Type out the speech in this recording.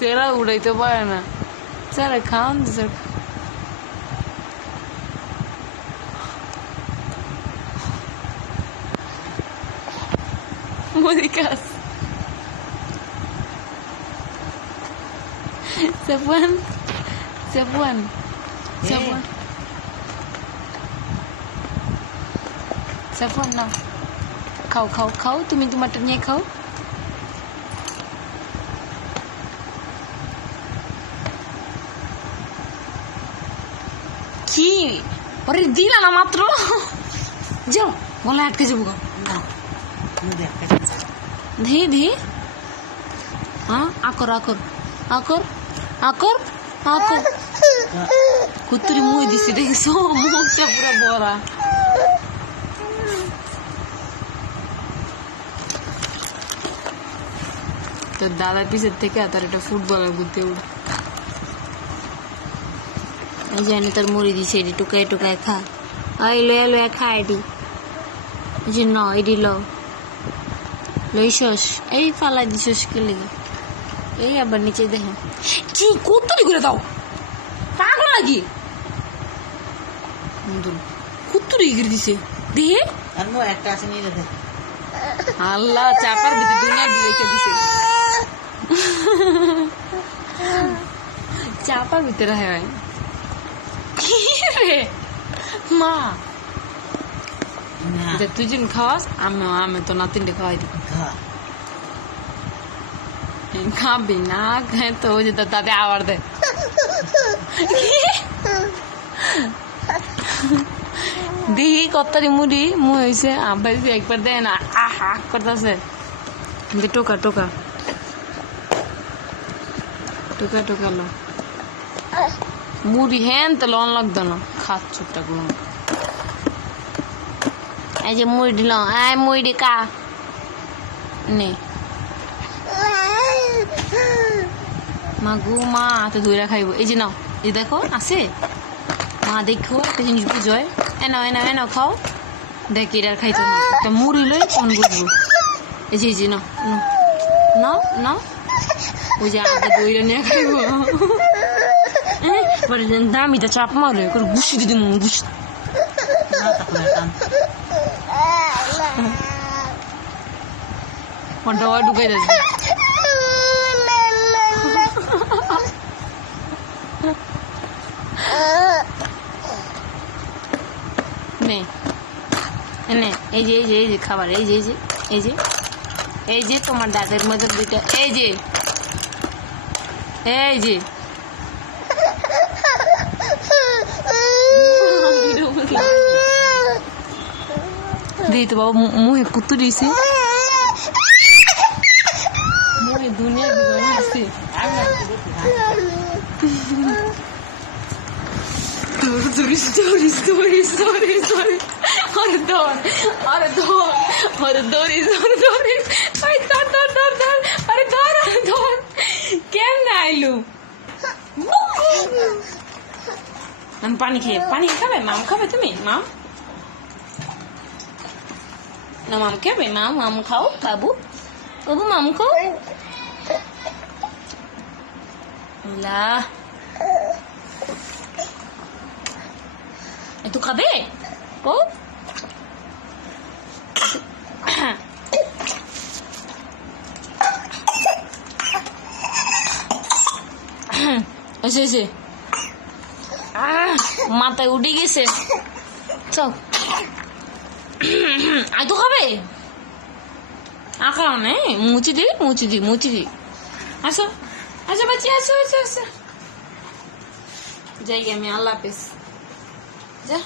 সেরা উড়াইতে পারে না স্যার খাওয়ান sir Músicas. Sapuan. Sapuan. Sapuan. Sapuan নাও খাও খাও খাও তুমি তোমারটা নিয়ে খাও কি? ওরে দিলা না মাত্র। যাও, গলায় আটকে যাব গো। না তুমি দেখ ধি ধি। হ্যাঁ আকর আকর। আকর আকর আকর। কুত্তুরি মুই দিছি, দেখছ? মুখটা পুরো বড়া তোর দাদার পিছের থেকে তার একটা ফুটবলার ঘুরতে উঠ। এই জানি তোর মুড়ি দিছে এটি টুকায় টুকায় খা। আই লয়া লয়া খা এটি। যে ন এটি লও। লইছস? এই ফালাই দিছস কে লেগে? এই আবার নিচে দেখেন কি কুত্তরি করে দাও? পাগল নাকি? কুত্তরি করে দিছে। দেহে একটা আছে নিয়ে যেতে আল্লাহ চাপার ভিতরে দুনিয়া দিছে। চাপার ভিতরে হয়। মা যে তুই যেন খাওয়াস আমি আমি তো নাতিনটা খাওয়াই দিই খাবি না তো ওই যে দাদা আবার দে দিহি কত্তারি মুড়ি মু হয়েছে আব্বাই একবার দেয় না আহ আহ করতেছে দে টোকা টোকা টোকা টোকা লো মুড়ি হ্যান তো লন লাগতো না। চুপটা গুলো এই যে মুড়ি দিল আয় মুড়ি কা নে। মা গো মা তো ধইরা খাইব। এই যে নাও এই দেখো আছে? মা দেখো একটা জিনিস বুঝয় এনো এনো এনো খাও। দেখ এটার খাইতো না একটা মুড়ি লই কোন বুঝব এই যে এই যে নাও, নাও নাও। ওই যে আগে দইরা নিয়ে খাইব। এবার দামিটা চাপ মারে করে গুছি দিদি গুছি না তখন টান ডবা ঢুকাই যাচ্ছে নে নে এই যে এই যে এই যে খাবার এই যে এই যে এই যে এই যে তোমার দাঁতের মধ্যে দুইটা এই যে এই যে দিই তো বাবা মুহে কুতু দিয়েছে কেমনে আইলু? আমি পানি খেয়ে পানি খাবে মাম খাবে তুমি মাম না মাম খাবে মাম মাম খাও বাবু বাবু মাম খাও একটু খাবে ও এসে এসে মাথায় উঠে গেছে। চল। আই তো খাবে? আঁকা নেই। মুচি দি মুচি দি মুচি দি। আসো। আসো বাচ্চি, আসো আসো আসো। যাই আমি আল্লাহ হাফেজ। যা।